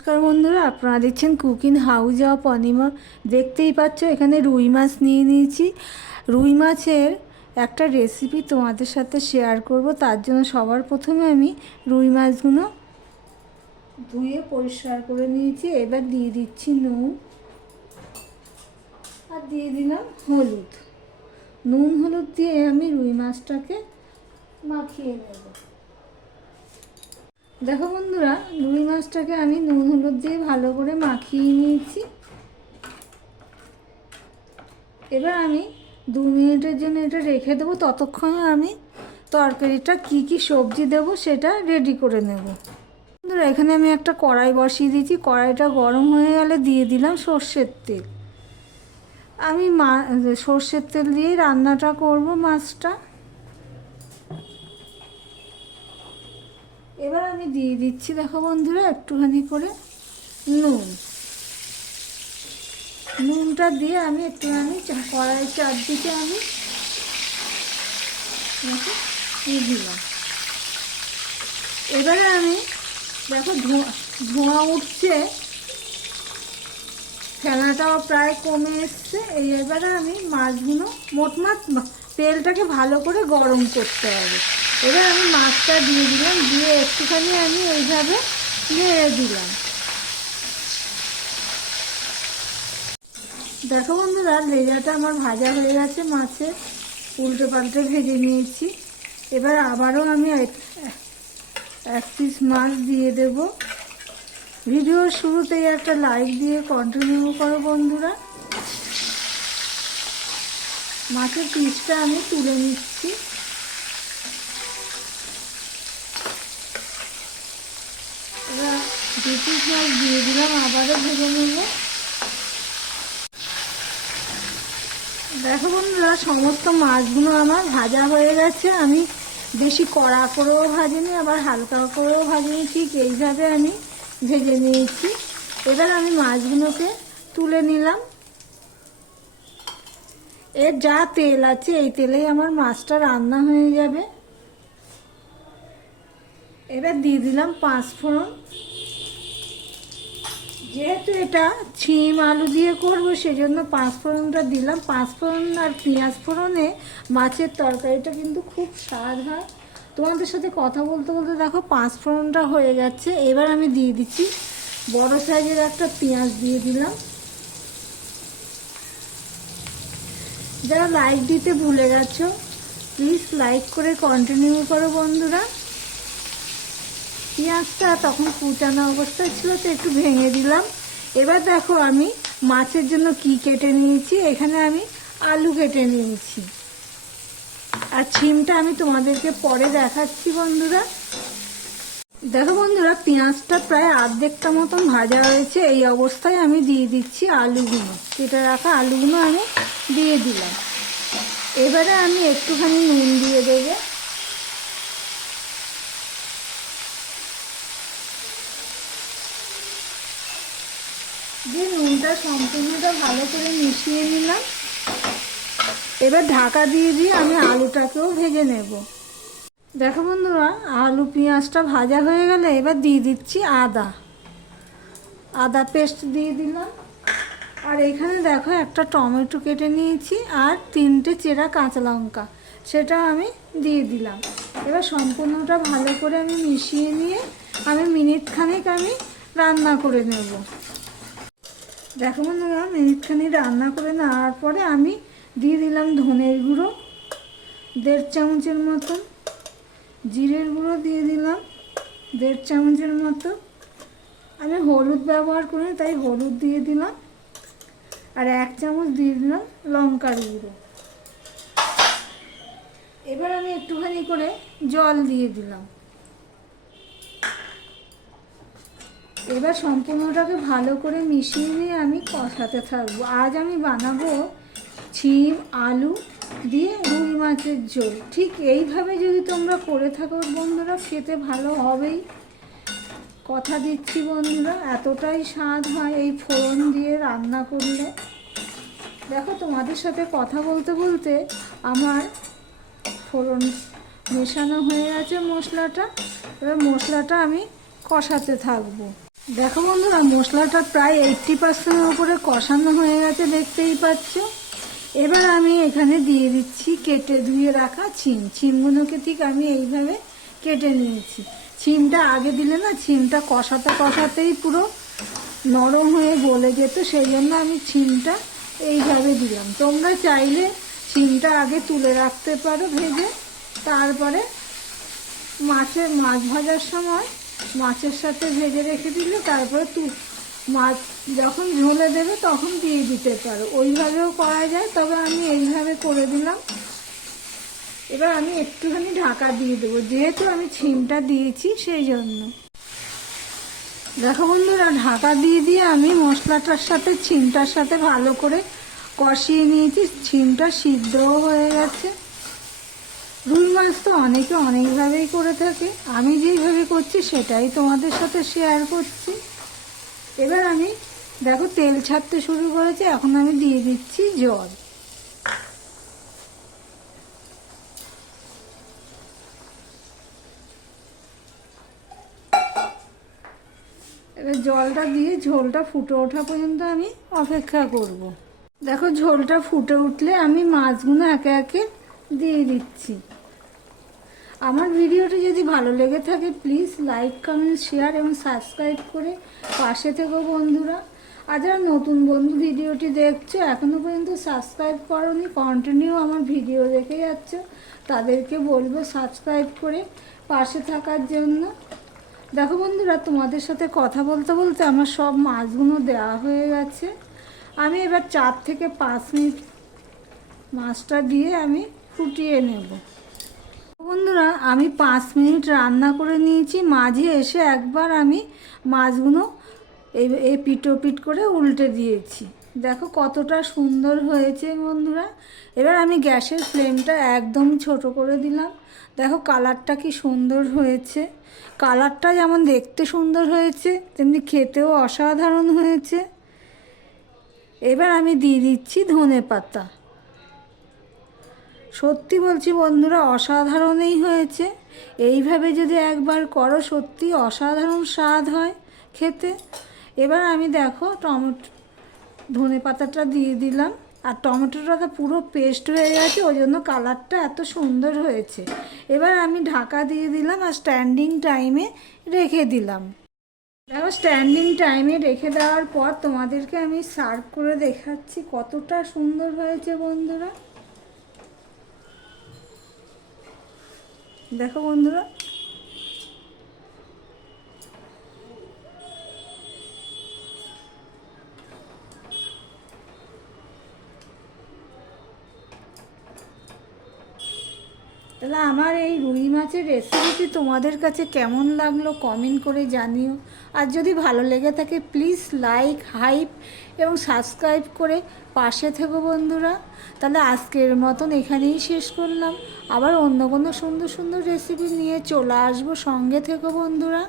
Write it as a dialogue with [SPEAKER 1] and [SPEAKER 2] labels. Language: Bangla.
[SPEAKER 1] নমস্কার বন্ধুরা, আপনারা দেখছেন কুকিং হাউস অফ অনিমা। দেখতেই পাচ্ছ, এখানে রুই মাছ নিয়ে নিয়েছি। রুই মাছের একটা রেসিপি তোমাদের সাথে শেয়ার করব। তার জন্য সবার প্রথমে আমি রুই মাছগুলো ধুয়ে পরিষ্কার করে নিয়েছি। এবার দিয়ে দিচ্ছি নুন আর দিয়ে দিলাম হলুদ। নুন হলুদ দিয়ে আমি রুই মাছটাকে মাখিয়ে নেব। দেখো বন্ধুরা, রুই মাছটাকে আমি নুন হলুদ দিয়ে ভালো করে মাখিয়ে নিয়েছি। এবার আমি দু মিনিটের জন্য এটা রেখে দেবো। ততক্ষণে আমি তরকারিটা কি কি সবজি দেব সেটা রেডি করে নেব। বন্ধুরা, এখানে আমি একটা কড়াই বসিয়ে দিয়েছি। কড়াইটা গরম হয়ে গেলে দিয়ে দিলাম সর্ষের তেল। আমি মা সর্ষের তেল দিয়েই রান্নাটা করব মাছটা। এবার আমি দিয়ে দিচ্ছি, দেখো বন্ধুরা, একটুখানি করে নুন। নুনটা দিয়ে আমি একটুখানি কড়াই চারদিকে আমি দিলাম। এবারে আমি দেখো ধোঁয়া ধোঁয়া উঠছে ফেনাটাও প্রায় কমে এসছে। এই এবারে আমি মাছগুলো মোট মাছ তেলটাকে ভালো করে গরম করতে হবে। এবার আমি মাছটা দিয়ে দিলাম, দিয়ে একটুখানি আমি এইভাবে নেড়ে দিলাম। দেখো বন্ধুরা, লেজাটা আমার ভাজা হয়ে গেছে মাছের উল্টে পাল্টে ভেজে নিয়েছি। এবার আবারও আমি এক পিস মাছ দিয়ে দেব। ভিডিওর শুরুতেই একটা লাইক দিয়ে কন্টিনিউ করো বন্ধুরা। মাছের পিসটা আমি তুলে নিচ্ছি। এবার দু মাছ দিয়ে দিলাম, আবারও ভেজে নেব। দেখো বন্ধুরা, সমস্ত মাছগুলো আমার ভাজা হয়ে গেছে। আমি বেশি কড়া করেও ভাজিনি, আবার হালকা করেও ভাজিনি, ঠিক এইভাবে আমি ভেজে নিয়েছি। এবার আমি মাছগুলোকে তুলে নিলাম। এর যা তেল আছে, এই তেলেই আমার মাছটা রান্না হয়ে যাবে। এবার দিয়ে দিলাম পাঁচ ফোড়ন যেহেতু এটা ছিম আলু দিয়ে করব, সেজন্য পাঁচ ফোড়নটা দিলাম। পাঁচ ফোড়ন আর পেঁয়াজ ফোড়নে মাছের তরকারিটা কিন্তু খুব স্বাদ হয়। তোমাদের সাথে কথা বলতে বলতে দেখো পাঁচ ফোড়নটা হয়ে যাচ্ছে এবার আমি দিয়ে দিচ্ছি বড় সাইজের একটা পেঁয়াজ দিয়ে দিলাম। যারা লাইক দিতে ভুলে গেছো প্লিজ লাইক করে কন্টিনিউ করো বন্ধুরা। পেঁয়াজটা তখন কুচানো অবস্থায় ছিল, তো একটু ভেঙে দিলাম। এবার দেখো আমি মাছের জন্য কি কেটে নিয়েছি। এখানে আমি আলু কেটে নিয়েছি। আর ছিমটা আমি তোমাদেরকে পরে দেখাচ্ছি বন্ধুরা। দেখো বন্ধুরা, পেঁয়াজটা প্রায় আর্ধেকটা মতন ভাজা হয়েছে। এই অবস্থায় আমি দিয়ে দিচ্ছি আলুগুলো। কেটে রাখা আলুগুলো আমি দিয়ে দিলাম। এবারে আমি একটুখানি নুন দিয়ে দেবো। দিয়ে নুনটা সম্পূর্ণটা ভালো করে মিশিয়ে নিলাম। এবার ঢাকা দিয়ে দিয়ে আমি আলুটাকেও ভেজে নেব। দেখো বন্ধুরা, আলু পেঁয়াজটা ভাজা হয়ে গেলে এবার দিয়ে দিচ্ছি আদা। আদা পেস্ট দিয়ে দিলাম। আর এখানে দেখো একটা টমেটো কেটে নিয়েছি আর তিনটে চেরা কাঁচা লঙ্কা, সেটা আমি দিয়ে দিলাম। এবার সম্পূর্ণটা ভালো করে আমি মিশিয়ে নিয়ে আমি মিনিট খানেক আমি রান্না করে নেব। দেখো বন্ধুরা, মিনিটখানি রান্না করে নেওয়ার পরে আমি দিয়ে দিলাম ধনের গুঁড়ো, দেড় চামচের মতো, জিরের গুঁড়ো দিয়ে দিলাম দেড় চামচের মতো। আমি হলুদ ব্যবহার করি তাই হলুদ দিয়ে দিলাম। আর এক চামচ দিয়ে দিলাম লঙ্কার গুঁড়ো। এবার আমি একটুখানি করে জল দিয়ে দিলাম। এবার সম্পূর্ণটাকে ভালো করে মিশিয়ে নিয়ে আমি কষাতে থাকব। আজ আমি বানাবো ছিম, আলু দিয়ে রুই মাছের ঝোল। ঠিক এইভাবে যদি তোমরা করে থাকো বন্ধুরা, খেতে ভালো হবেই। কথা দিচ্ছি বন্ধুরা, এতটাই স্বাদ হয় এই ফোড়ন দিয়ে রান্না করলে। দেখো তোমাদের সাথে কথা বলতে বলতে আমার ফোড়ন মেশানো হয়ে গেছে মশলাটা। এবার মশলাটা আমি কষাতে থাকব। দেখো বন্ধুরা, মশলাটা প্রায় এইটটি পার্সেন্টের উপরে কষানো হয়ে গেছে, দেখতেই পাচ্ছ। এবার আমি এখানে দিয়ে দিচ্ছি কেটে, ধুয়ে রাখা ছিম। ছিমগুলোকে ঠিক আমি এইভাবে কেটে নিয়েছি। ছিমটা আগে দিলে না, ছিমটা কষাতে কষাতেই পুরো নরম হয়ে গলে যেত, সেই জন্য আমি ছিমটা এইভাবে দিলাম। তোমরা চাইলে ছিমটা আগে তুলে রাখতে পারো ভেজে। তারপরে মাছের, মাছ ভাজার সময় মাছের সাথে ভেজে রেখে দিলে তারপরে তু মাছ যখন ঝোলে দেবে তখন দিয়ে দিতে পারো। ওইভাবেও করা যায়, তবে আমি এইভাবে করে দিলাম। এবার আমি একটুখানি ঢাকা দিয়ে দেবো, যেহেতু আমি ছিমটা দিয়েছি সেই জন্য। দেখো বন্ধুরা, ঢাকা দিয়ে দিয়ে আমি মশলাটার সাথে, ছিমটার সাথে ভালো করে কষিয়ে নিয়েছি। ছিমটা সিদ্ধও হয়ে গেছে। রুই মাছ তো অনেকে অনেকভাবেই করে থাকে। আমি যেইভাবে করছি সেটাই তোমাদের সাথে শেয়ার করছি। এবার আমি, দেখো তেল ছাড়তে শুরু করেছে, এখন আমি দিয়ে দিচ্ছি জল। এবার জলটা দিয়ে ঝোলটা ফুটে ওঠা পর্যন্ত আমি অপেক্ষা করব। দেখো ঝোলটা ফুটে উঠলে আমি মাছগুলো একে একে দিয়ে দিচ্ছি। আমার ভিডিওটি যদি ভালো লেগে থাকে প্লিজ লাইক কমেন্ট শেয়ার এবং সাবস্ক্রাইব করে পাশে থেকো বন্ধুরা। আর যারা নতুন বন্ধু ভিডিওটি দেখছ এখনও পর্যন্ত সাবস্ক্রাইব করনি কন্টিনিউ আমার ভিডিও দেখে যাচ্ছ, তাদেরকে বলব সাবস্ক্রাইব করে পাশে থাকার জন্য। দেখো বন্ধুরা, তোমাদের সাথে কথা বলতে বলতে আমার সব মাছগুলো দেওয়া হয়ে গেছে। আমি এবার চার থেকে পাঁচ মিনিট মাছটা দিয়ে আমি ফুটিয়ে নেব। বন্ধুরা, আমি পাঁচ মিনিট রান্না করে নিয়েছি। মাঝে এসে একবার আমি মাছগুলো এই এই পিটো পিট করে উল্টে দিয়েছি। দেখো কতটা সুন্দর হয়েছে বন্ধুরা। এবার আমি গ্যাসের ফ্লেমটা একদম ছোট করে দিলাম। দেখো কালারটা কি সুন্দর হয়েছে। কালারটা যেমন দেখতে সুন্দর হয়েছে, তেমনি খেতেও অসাধারণ হয়েছে। এবার আমি দিয়ে দিচ্ছি ধনে পাতা সত্যি বলছি বন্ধুরা, অসাধারণই হয়েছে। এইভাবে যদি একবার করো, সত্যি অসাধারণ স্বাদ হয় খেতে। এবার আমি দেখো টমেটো, ধনে পাতাটা দিয়ে দিলাম। আর টমেটোটা তো পুরো পেস্ট হয়ে গেছে, ওই জন্য কালারটা এত সুন্দর হয়েছে। এবার আমি ঢাকা দিয়ে দিলাম আর স্ট্যান্ডিং টাইমে রেখে দিলাম। দেখো স্ট্যান্ডিং টাইমে রেখে দেওয়ার পর তোমাদেরকে আমি সার্ভ করে দেখাচ্ছি কতটা সুন্দর হয়েছে বন্ধুরা। দেখো বন্ধুরা তাহলে আমার এই রুই মাছের রেসিপিটি তোমাদের কাছে কেমন লাগল কমেন্ট করে জানিও। আর যদি ভালো লেগে থাকে প্লিজ লাইক হাইপ এবং সাবস্ক্রাইব করে পাশে থেকো বন্ধুরা। তাহলে আজকের মতন এখানেই শেষ করলাম। আবার অন্য কোনো সুন্দর সুন্দর রেসিপি নিয়ে চলে আসব সঙ্গে থেকো বন্ধুরা।